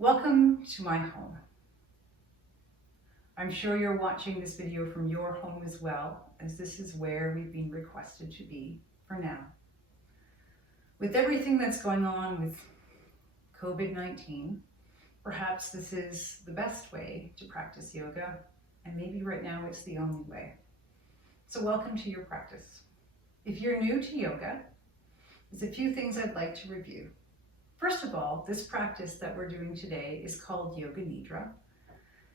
Welcome to my home. I'm sure you're watching this video from your home as well, as this is where we've been requested to be for now. With everything that's going on with COVID-19, perhaps this is the best way to practice yoga, and maybe right now it's the only way. So welcome to your practice. If you're new to yoga, there's a few things I'd like to review. First of all, this practice that we're doing today is called Yoga Nidra.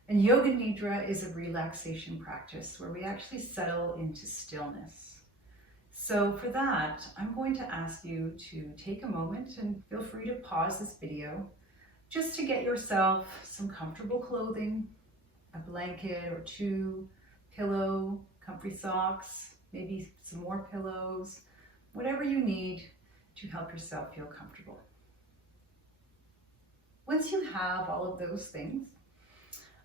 And Yoga Nidra is a relaxation practice where we actually settle into stillness. So for that, I'm going to ask you to take a moment and feel free to pause this video just to get yourself some comfortable clothing, a blanket or two, pillow, comfy socks, maybe some more pillows, whatever you need to help yourself feel comfortable. Once you have all of those things,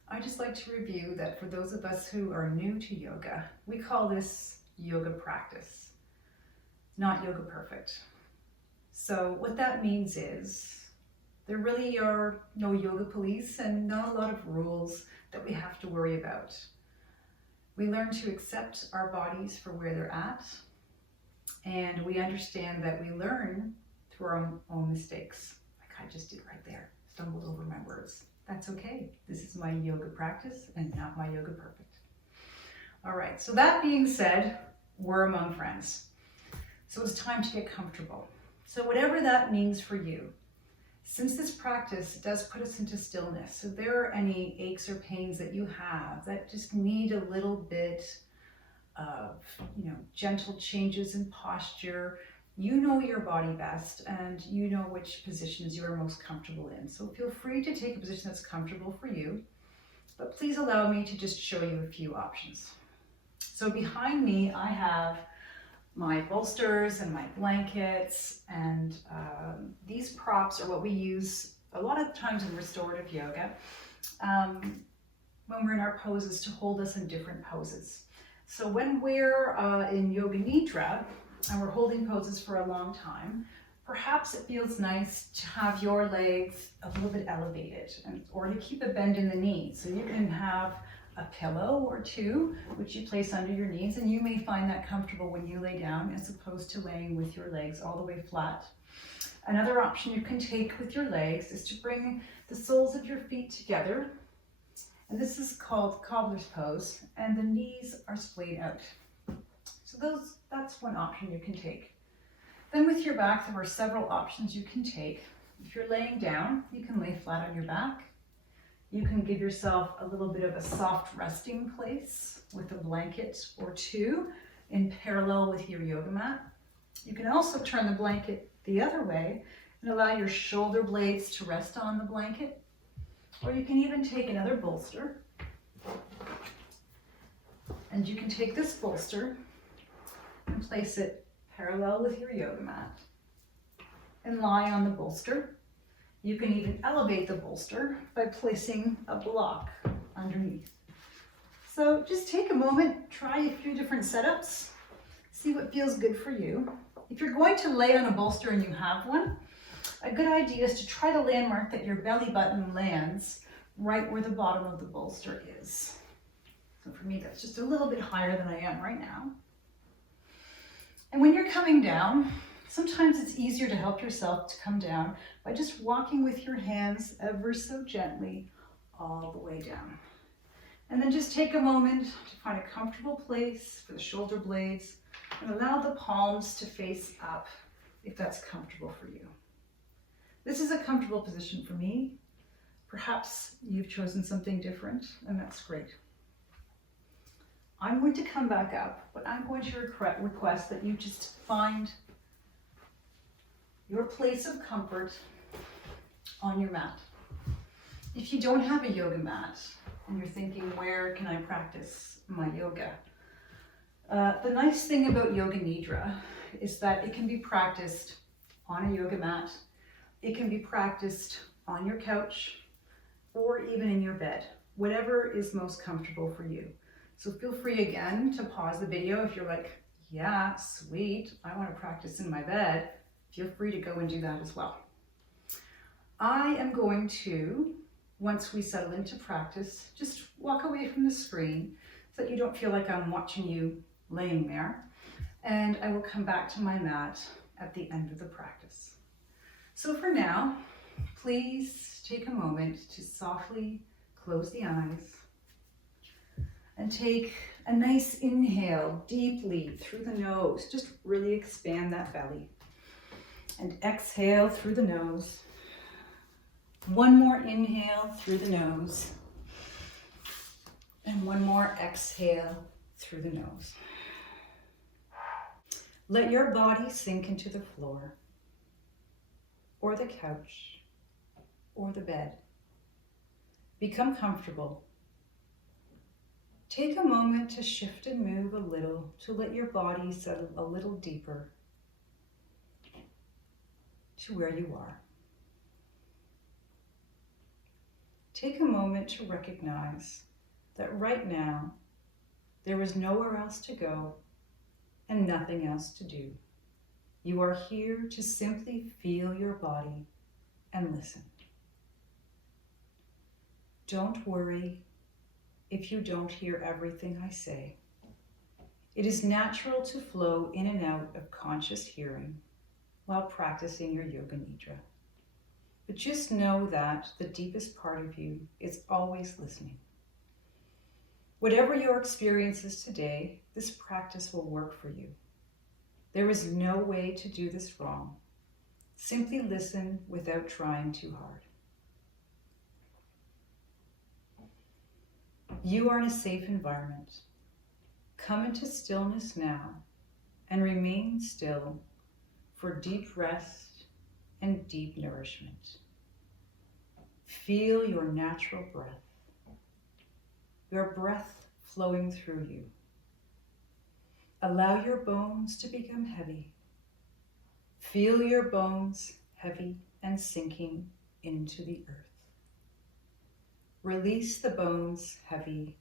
I just like to review that for those of us who are new to yoga, we call this yoga practice, not yoga perfect. So what that means is there really are no yoga police and not a lot of rules that we have to worry about. We learn to accept our bodies for where they're at, and we understand that we learn through our own mistakes, like I just did right there. Stumbled over my words. That's okay. This is my yoga practice and not my yoga perfect. All right, so that being said, we're among friends. So it's time to get comfortable. So whatever that means for you, since this practice does put us into stillness, so if there are any aches or pains that you have that just need a little bit of, gentle changes in posture, you know your body best and you know which positions you are most comfortable in. So feel free to take a position that's comfortable for you, but please allow me to just show you a few options. So behind me, I have my bolsters and my blankets, and these props are what we use a lot of times in restorative yoga when we're in our poses to hold us in different poses. So when we're in Yoga Nidra, and we're holding poses for a long time, perhaps it feels nice to have your legs a little bit elevated or to keep a bend in the knees. So you can have a pillow or two, which you place under your knees, and you may find that comfortable when you lay down as opposed to laying with your legs all the way flat. Another option you can take with your legs is to bring the soles of your feet together. And this is called cobbler's pose, and the knees are splayed out. So that's one option you can take. Then with your back, there are several options you can take. If you're laying down, you can lay flat on your back. You can give yourself a little bit of a soft resting place with a blanket or two in parallel with your yoga mat. You can also turn the blanket the other way and allow your shoulder blades to rest on the blanket. Or you can even take another bolster. And you can take this bolster and place it parallel with your yoga mat and lie on the bolster. You can even elevate the bolster by placing a block underneath. So just take a moment, try a few different setups, see what feels good for you. If you're going to lay on a bolster and you have one, a good idea is to try to landmark that your belly button lands right where the bottom of the bolster is. So for me, that's just a little bit higher than I am right now. And when you're coming down, sometimes it's easier to help yourself to come down by just walking with your hands ever so gently all the way down. And then just take a moment to find a comfortable place for the shoulder blades and allow the palms to face up if that's comfortable for you. This is a comfortable position for me. Perhaps you've chosen something different, and that's great. I'm going to come back up, but I'm going to request that you just find your place of comfort on your mat. If you don't have a yoga mat and you're thinking, where can I practice my yoga? The nice thing about Yoga Nidra is that it can be practiced on a yoga mat. It can be practiced on your couch or even in your bed, whatever is most comfortable for you. So feel free again to pause the video if you're like, yeah, sweet, I want to practice in my bed. Feel free to go and do that as well. I am going to, once we settle into practice, just walk away from the screen so that you don't feel like I'm watching you laying there. And I will come back to my mat at the end of the practice. So for now, please take a moment to softly close the eyes and take a nice inhale deeply through the nose. Just really expand that belly. And exhale through the nose. One more inhale through the nose. And one more exhale through the nose. Let your body sink into the floor, or the couch, or the bed. Become comfortable. Take a moment to shift and move a little to let your body settle a little deeper to where you are. Take a moment to recognize that right now there is nowhere else to go and nothing else to do. You are here to simply feel your body and listen. Don't worry if you don't hear everything I say. It is natural to flow in and out of conscious hearing while practicing your Yoga Nidra. But just know that the deepest part of you is always listening. Whatever your experience is today, this practice will work for you. There is no way to do this wrong. Simply listen without trying too hard. You are in a safe environment. Come into stillness now and remain still for deep rest and deep nourishment. Feel your natural breath, your breath flowing through you. Allow your bones to become heavy. Feel your bones heavy and sinking into the earth. Release the bones heavy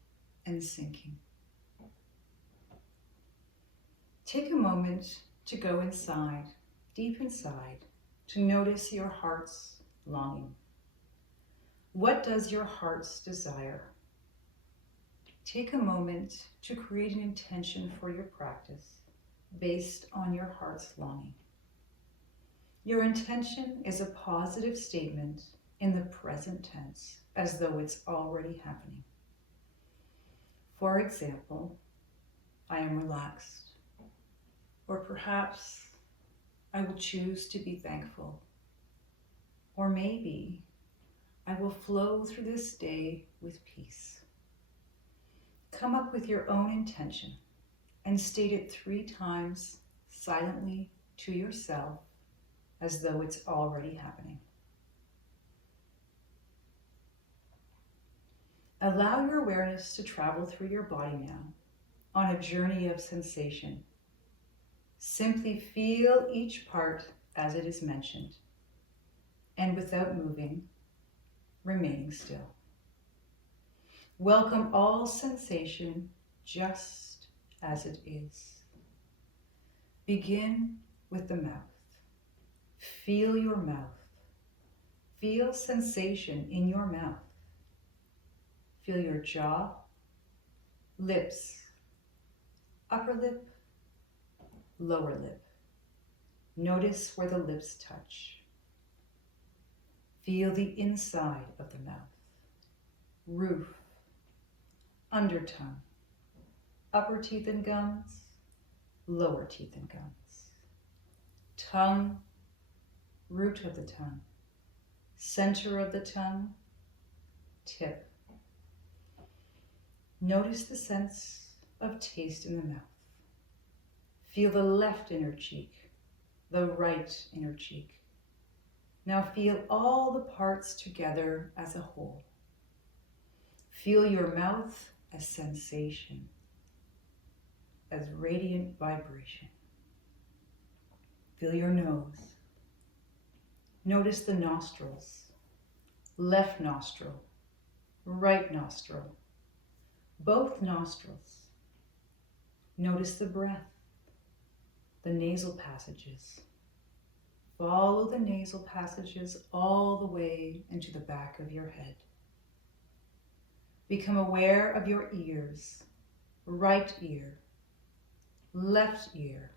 and sinking. Take a moment to go inside, deep inside, to notice your heart's longing. What does your heart's desire? Take a moment to create an intention for your practice based on your heart's longing. Your intention is a positive statement in the present tense, as though it's already happening. For example, I am relaxed, or perhaps I will choose to be thankful, or maybe I will flow through this day with peace. Come up with your own intention and state it 3 times silently to yourself as though it's already happening. Allow your awareness to travel through your body now on a journey of sensation. Simply feel each part as it is mentioned, and without moving, remaining still. Welcome all sensation just as it is. Begin with the mouth. Feel your mouth. Feel sensation in your mouth. Feel your jaw, lips, upper lip, lower lip. Notice where the lips touch. Feel the inside of the mouth, roof, under tongue, upper teeth and gums, lower teeth and gums, tongue, root of the tongue, center of the tongue, tip. Notice the sense of taste in the mouth. Feel the left inner cheek, the right inner cheek. Now feel all the parts together as a whole. Feel your mouth as sensation, as radiant vibration. Feel your nose. Notice the nostrils, left nostril, right nostril, both nostrils. Notice the breath, the nasal passages. Follow the nasal passages all the way into the back of your head. Become aware of your ears, right ear, left ear,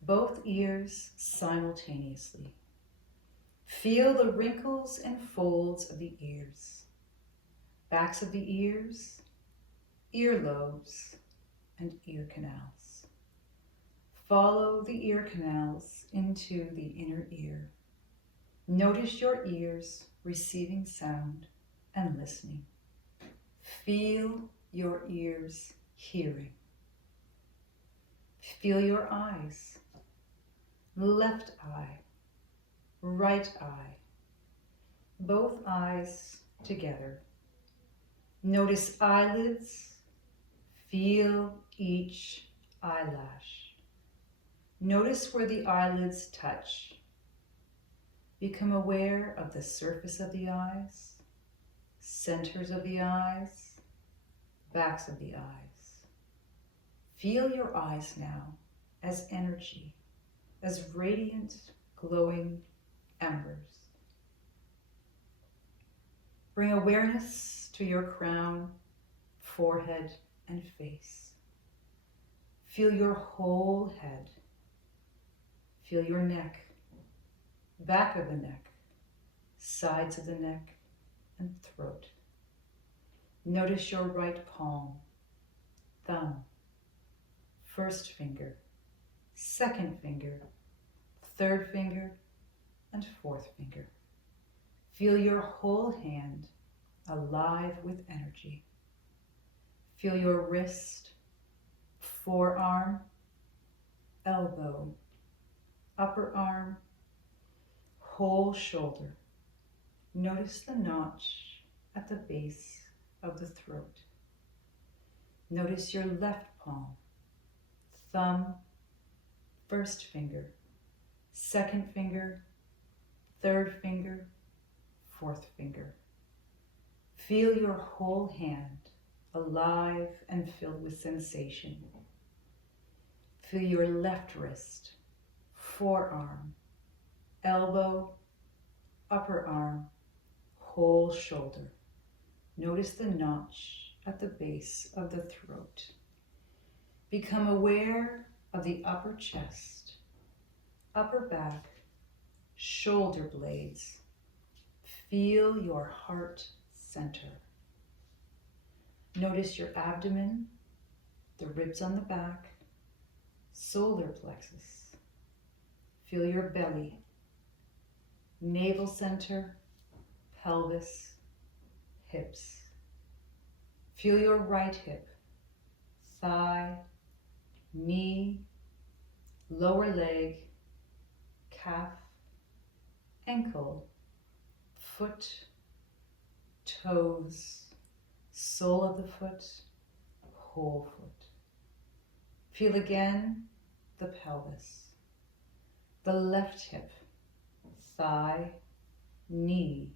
both ears simultaneously. Feel the wrinkles and folds of the ears, backs of the ears, earlobes, and ear canals. Follow the ear canals into the inner ear. Notice your ears receiving sound and listening. Feel your ears hearing. Feel your eyes, left eye, right eye, both eyes together. Notice eyelids. Feel each eyelash. Notice where the eyelids touch. Become aware of the surface of the eyes, centers of the eyes, backs of the eyes. Feel your eyes now as energy, as radiant, glowing embers. Bring awareness to your crown, forehead, and face. Feel your whole head. Feel your neck, back of the neck, sides of the neck, and throat. Notice your right palm, thumb, first finger, second finger, third finger, and fourth finger. Feel your whole hand alive with energy. Feel your wrist, forearm, elbow, upper arm, whole shoulder. Notice the notch at the base of the throat. Notice your left palm, thumb, first finger, second finger, third finger, fourth finger. Feel your whole hand alive and filled with sensation. Feel your left wrist, forearm, elbow, upper arm, whole shoulder. Notice the notch at the base of the throat. Become aware of the upper chest, upper back, shoulder blades. Feel your heart center. Notice your abdomen, the ribs on the back, solar plexus. Feel your belly, navel center, pelvis, hips. Feel your right hip, thigh, knee, lower leg, calf, ankle, foot, toes, sole of the foot, whole foot. Feel again the pelvis, the left hip, thigh, knee,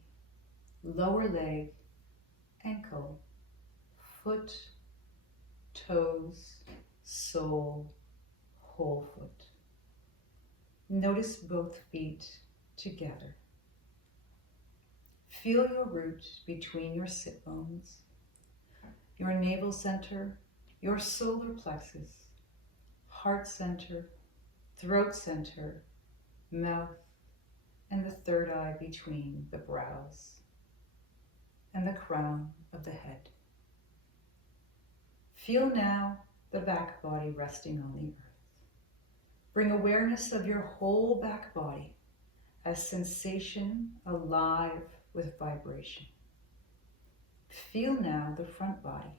lower leg, ankle, foot, toes, sole, whole foot. Notice both feet together. Feel your root between your sit bones, your navel center, your solar plexus, heart center, throat center, mouth, and the third eye between the brows and the crown of the head. Feel now the back body resting on the earth. Bring awareness of your whole back body as sensation alive with vibration. Feel now the front body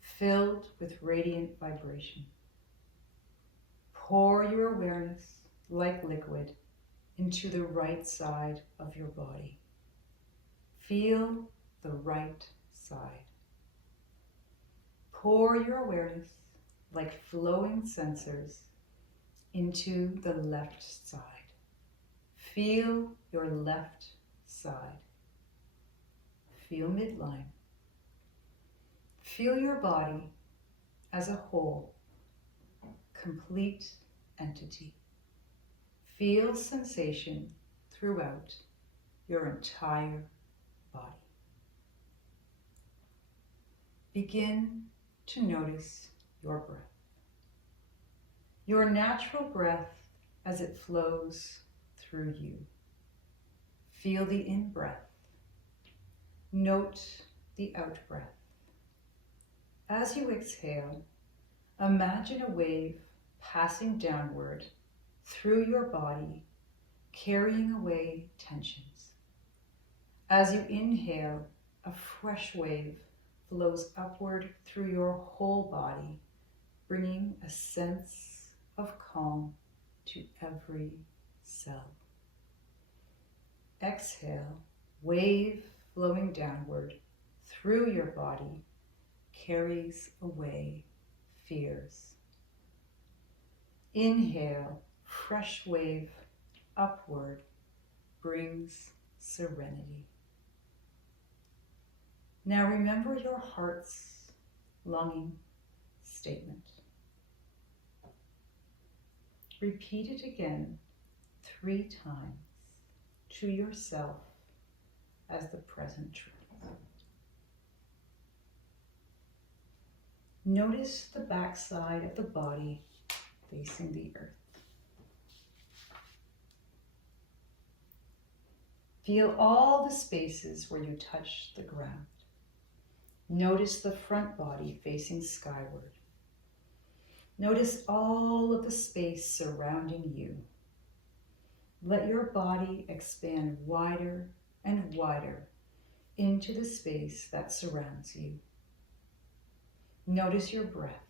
filled with radiant vibration. Pour your awareness like liquid into the right side of your body. Feel the right side. Pour your awareness like flowing sensors into the left side. Feel your left side. Feel midline. Feel your body as a whole, complete entity. Feel sensation throughout your entire body. Begin to notice your breath. Your natural breath as it flows through you. Feel the in-breath. Note the out-breath. As you exhale, imagine a wave passing downward through your body, carrying away tensions. As you inhale, a fresh wave flows upward through your whole body, bringing a sense of calm to every cell. Exhale, wave flowing downward through your body carries away fears. Inhale, fresh wave upward brings serenity. Now remember your heart's longing statement. Repeat it again 3 times to yourself as the present truth. Notice the backside of the body facing the earth. Feel all the spaces where you touch the ground. Notice the front body facing skyward. Notice all of the space surrounding you. Let your body expand wider and wider into the space that surrounds you. Notice your breath.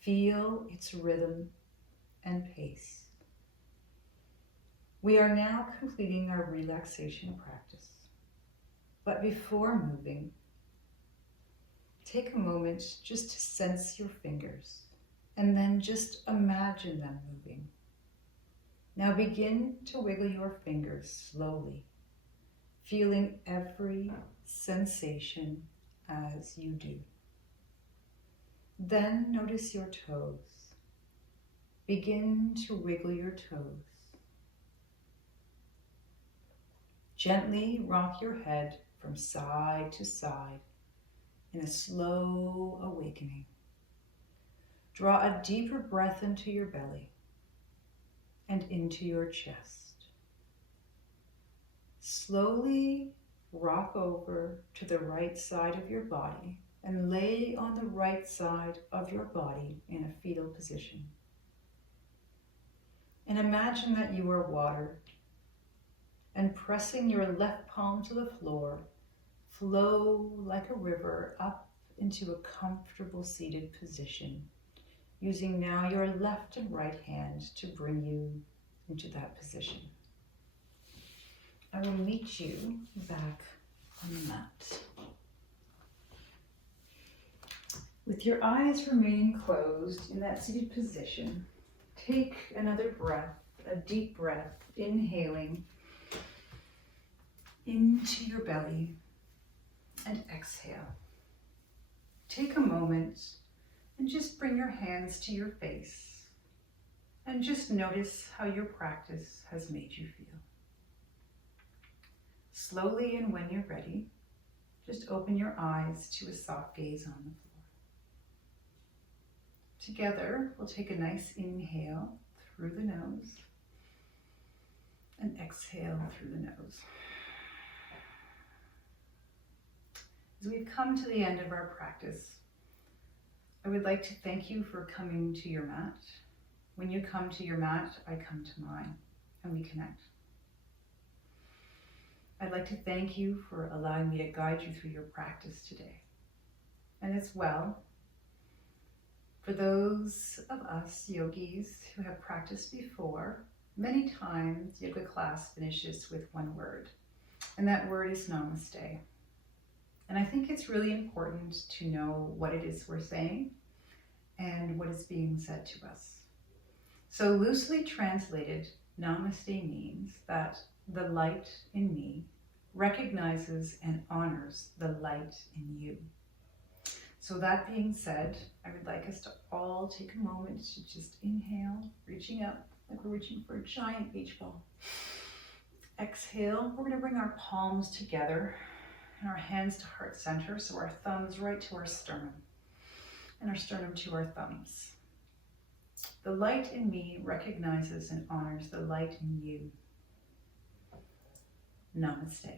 Feel its rhythm and pace. We are now completing our relaxation practice. But before moving, take a moment just to sense your fingers and then just imagine them moving. Now begin to wiggle your fingers slowly, feeling every sensation as you do. Then notice your toes. Begin to wiggle your toes. Gently rock your head from side to side in a slow awakening. Draw a deeper breath into your belly and into your chest. Slowly rock over to the right side of your body and lay on the right side of your body in a fetal position. And imagine that you are water, and pressing your left palm to the floor, flow like a river up into a comfortable seated position, using now your left and right hand to bring you into that position. I will meet you back on the mat. With your eyes remaining closed in that seated position, take another breath, a deep breath, inhaling into your belly and exhale. Take a moment and just bring your hands to your face and just notice how your practice has made you feel. Slowly, and when you're ready, just open your eyes to a soft gaze on the floor. Together, we'll take a nice inhale through the nose and exhale through the nose. As we've come to the end of our practice, I would like to thank you for coming to your mat. When you come to your mat, I come to mine, and we connect. I'd like to thank you for allowing me to guide you through your practice today. And as well, for those of us yogis who have practiced before, many times yoga class finishes with one word, and that word is Namaste. And I think it's really important to know what it is we're saying and what is being said to us. So loosely translated, Namaste means that the light in me recognizes and honors the light in you. So that being said, I would like us to all take a moment to just inhale, reaching up, like we're reaching for a giant beach ball. Exhale, we're going to bring our palms together and our hands to heart center, so our thumbs right to our sternum and our sternum to our thumbs. The light in me recognizes and honors the light in you. Namaste.